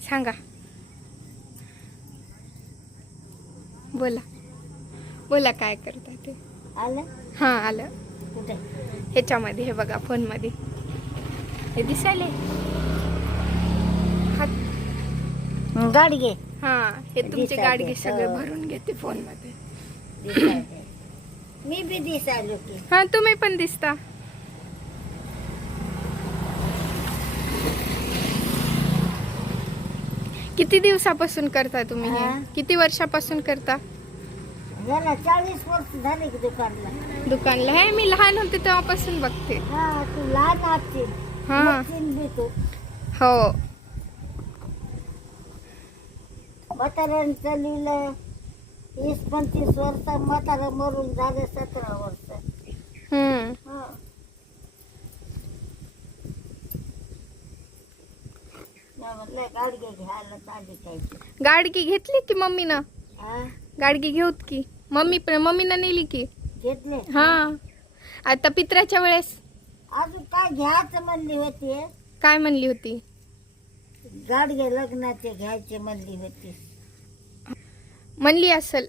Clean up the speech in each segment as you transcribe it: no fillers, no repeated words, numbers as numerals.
सांगा, बोला बोला काय करता ते. आलं हां आलं. कुठे? ह्याच्यामध्ये हे बघा फोन मध्ये हे दिसायले हात. गाडी घे. हां हे तुमचे दिसायले, गाडगे सगळे हो. भरून घेते फोन मध्ये. दिसायले. मी बी दिसायलो की. हां तुम्ही पण दिसता. किती दिवसापासून करता तुम्ही हे? हां. किती वर्षापासून करता झाला 40 वर्ष झाले की दुकानला. दुकानला? हे मी लहान होते तेव्हापासून बघते. हा तू लहान असतील. हां बघशील बी तू. हो. म्हाताऱ्यानं चालविलं 20-25 वर्ष. म्हातारा मरून झाले 17 वर्ष. हम्म. हा. मी म्हणलं गाडी घ्यायला चालली काय. गाडगी घेतली की मम्मीनं? हा गाडगी घेऊत की मम्मीनं नेली की? घेतले. हा आता पित्राच्या वेळेस अजून काय घ्यायचं म्हणली होती. काय म्हणली होती? गाडगे लग्नाचे घ्यायचे म्हणली होती. म्हणली असल.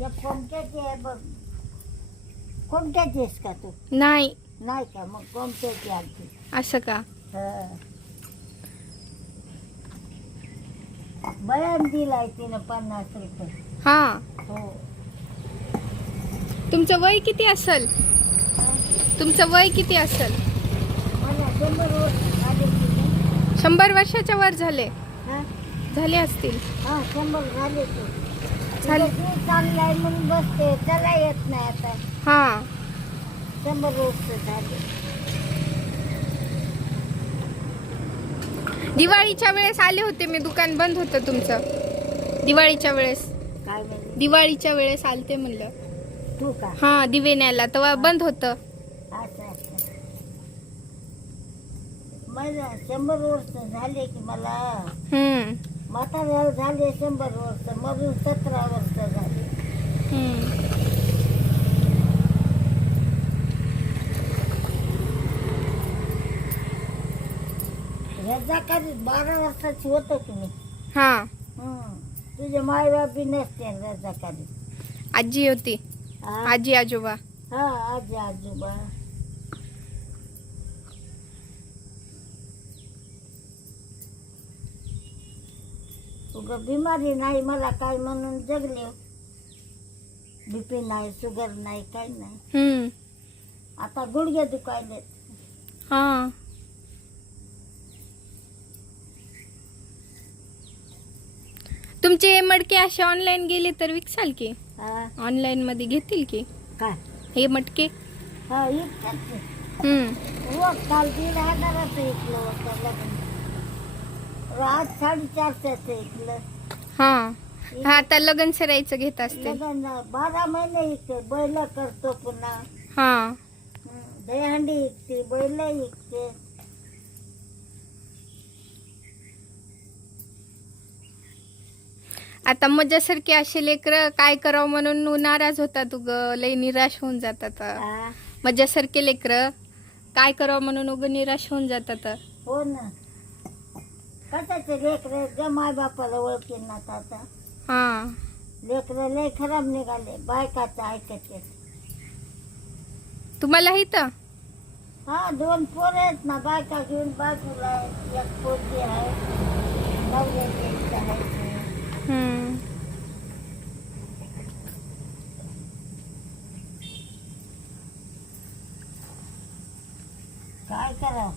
या कोणत्याची आहे बघ. कोणत्याची आहेस का तू? नाही नाही का? मग कोणत्याची आलती. असं का? बयान दिलाय तिनं 50 रुपये. हा हो. तुमचं वय किती असल? तुमचं वय किती असल? मला 100 वर्ष झाले की नाही. 100 वर्षाच्या वर झाले हा? झाले असतील. हा 100 झाले तू. झाले. चांगला आहे म्हणून बसते. त्याला येत नाही आता. हा 100 वर्ष झाले. दिवाळीच्या वेळेस आले होते मी. दुकान बंद होतं तुमचं दिवाळीच्या वेळेस. काय म्हणली दिवाळीच्या वेळेस आलते म्हणलं. तू का? हा दिवे न्यायला तेव्हा बंद होतं. असं असं. मला 100 वर्ष झाले की मला. हम्म म्हाताऱ्याला झाले 100 वर्ष. मरून 17 वर्ष झाले. हम्म. ह्याचा कधी 12 वर्षाची होतो की मी. हा तुझे माय बापी नसते ह्याचा कधी. आजी होती. आजी आजोबा. हा आजी आजोबा. उगा बिमारी नाही मला काय म्हणून जगले. बीपी नाही, शुगर नाही, काही नाही. हम्म. आता गुडघे दुखायले. हा तुमचे मडके असे ऑनलाईन गेले तर विकसाल की? ऑनलाईन मध्ये घेतील की काय हे मटके? हा इतकंच आहे. हम्म. काल 1,500 इकलं होतं लग्न. आज 450 इकलं. हा हा आता लगन सरायचं घेत असते. लग्न 12 महिने इकते. बैल करतो पुन्हा. हा दहीहंडी इकते, बैल इकते. आता मजासारखे असे लेकर काय करावं म्हणून नाराज होतात. उग लय निराश होऊन जातात. हा, मजासारखे लेकर काय करावं म्हणून उग निराश होऊन जातात. हो ना. कशाचे लेकर जमाय बापाला ओळखीन ना आता. हा लेकर लय खराब निघाले. बायकाचं ऐकायचे. तुम्हाला इथं हा 2 पोरं आहेत ना. बायका घेऊन बाजूला आहेत. एक पोरगी आहे. नवऱ्याचे इथं आहे ते. हम्म. काय करा.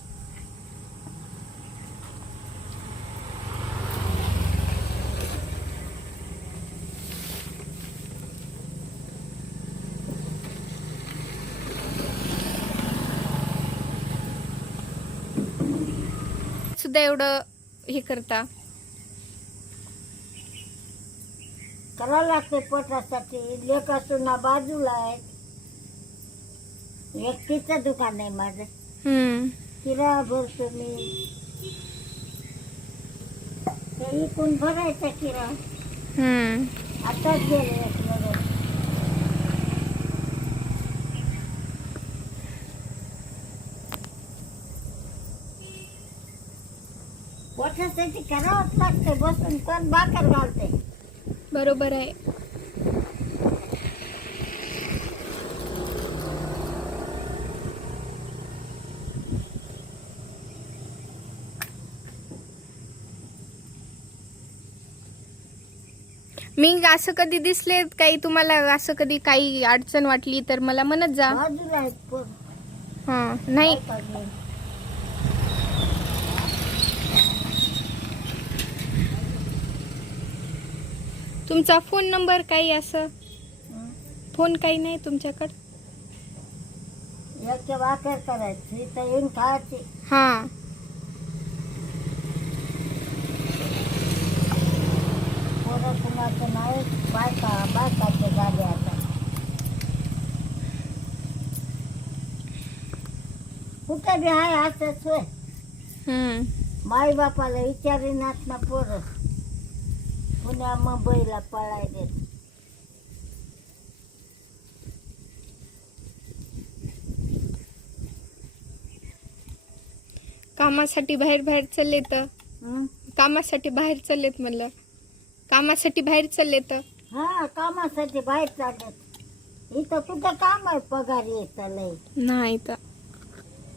सुद्धा एवढं हे करता. करावं लागते पोटासाठी. लेक असून ना बाजूला आहेत. एकटीचं दुकान आहे माझं. हम्म. किराया भरतो मी. ते इकून भरायचा किराया. हम्म. आताच गेले एक वेळेस. पोटासाठी करावंच लागते. बसून कोण भाकर घालते. बरोबर आहे. मी असं कधी दिसले काही तुम्हाला, असं कधी काही अडचण वाटली तर मला म्हणत जा. बाजूला आहेत पोर. हा नाही, काय करणार? तुमचा फोन नंबर काही असं हं? फोन काही नाही तुमच्याकडे? एक भाकर करायची तर येऊन खायची. हा पोरं कुणाचं नाही. बायकाचे झाले आता. कुठे बी आहे असं सोय. माई बापाला विचारीनात ना पोरं. पुण्या मुंबईला पळायले. कामासाठी बाहेर बाहेर चालले तर, हं? कामासाठी बाहेर चाललेत म्हणलं. कामासाठी बाहेर चालले तर हा कामासाठी बाहेर चालत. इथं कुठं काम आहे? पगार येत लय. नाही तर.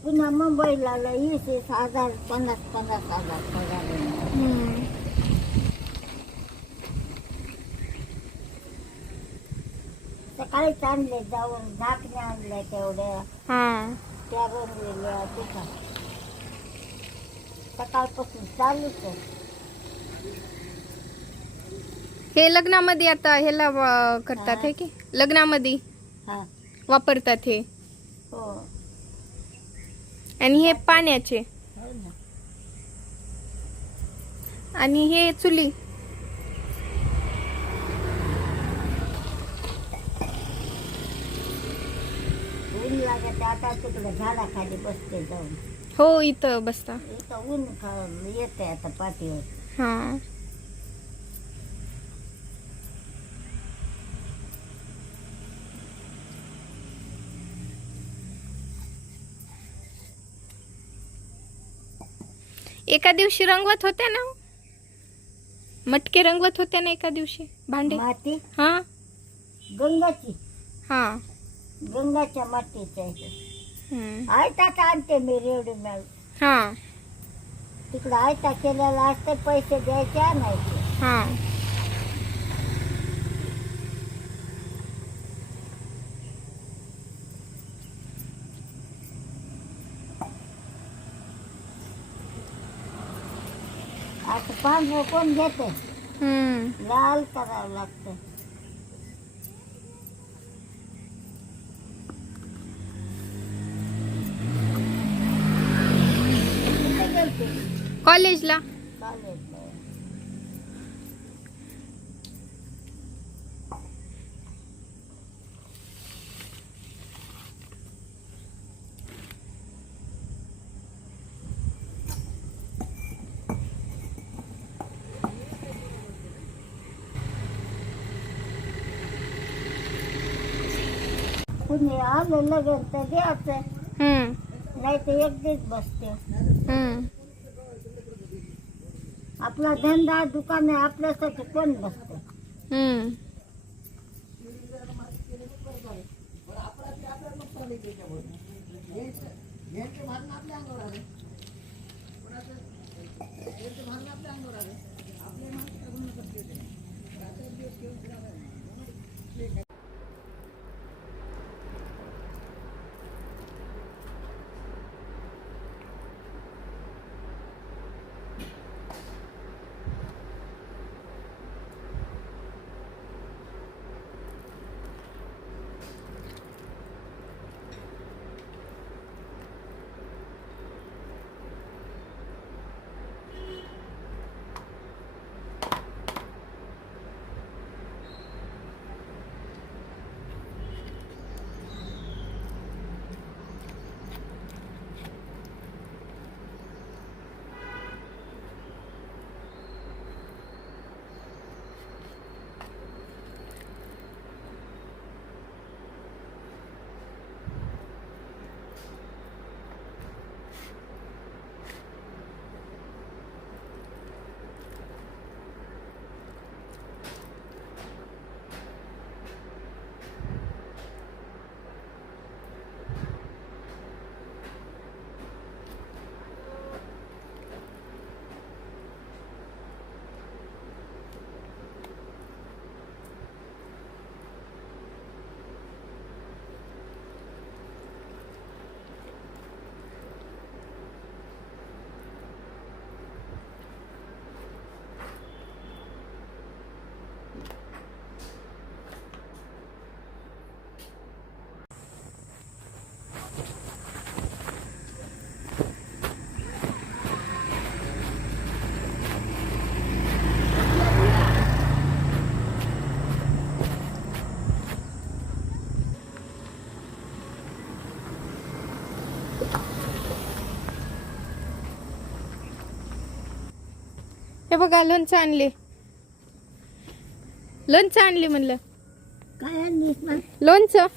पुन्हा मुंबईला लय 20,000 50,000 पगार आहे. सकाळी आणले जाऊन झाकणे आणले तेवढ्या हा त्या रंगलेल्या तिथं सकाळपासून चालूच आहे. हे लग्नामध्ये आता ह्याला करतात हा. हे की लग्नामध्ये हा वापरतात हे. हो आणि हे पाण्याचे. हो ना. आणि हे चुली. ऊन लागत आता तिकडे झाडाखाली बसते जाऊन. हो इथं बसता. इथं ऊन येते आता पाठीवर. हा एका दिवशी रंगवत होत्या ना, मटके रंगवत होत्या ना एका दिवशी भांडे. माती हा गंगाची. हा गंगाच्या मातीच्या हम्म. आयतात आणते मी रेडीमेड. हा तिकडं आयता केलेला असते. पैसे द्यायचे आणायचे. हा आता पांढरं कोण घेते? हम्म. लाल करावं लागतं. कुठे गेलते? कॉलेजला. कॉलेजला. कुणी आलं लगेच तर द्यायचं. हम्म. नाही तर एक दिवस बसते. हम्म. आपला धंदा दुकान आहे. आपल्यासाठी कोण बसते? हम्म. हे बघा लोणचं आणले. लोणचं आणले म्हणलं. काय आणलीस ना लोणचं.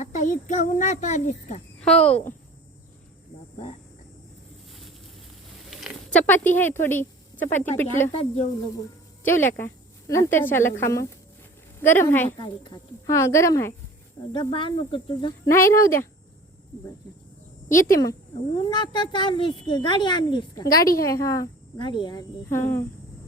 आता इतक्या उन्हात आलीस का हो. बापा चपाती आहे थोडी. चपाती पिठलं. आता जेवलं बघ जेवल्या का? नंतर शाला खा मग. गरम आहे. संध्याकाळी खातो. हा गरम आहे. डबा आणू का तुझा नाही राहू द्या. बरं. येते मग. उन्हातच आलीस की गाडी आणलीस का गाडी आहे. हा गाडी आणलीस हा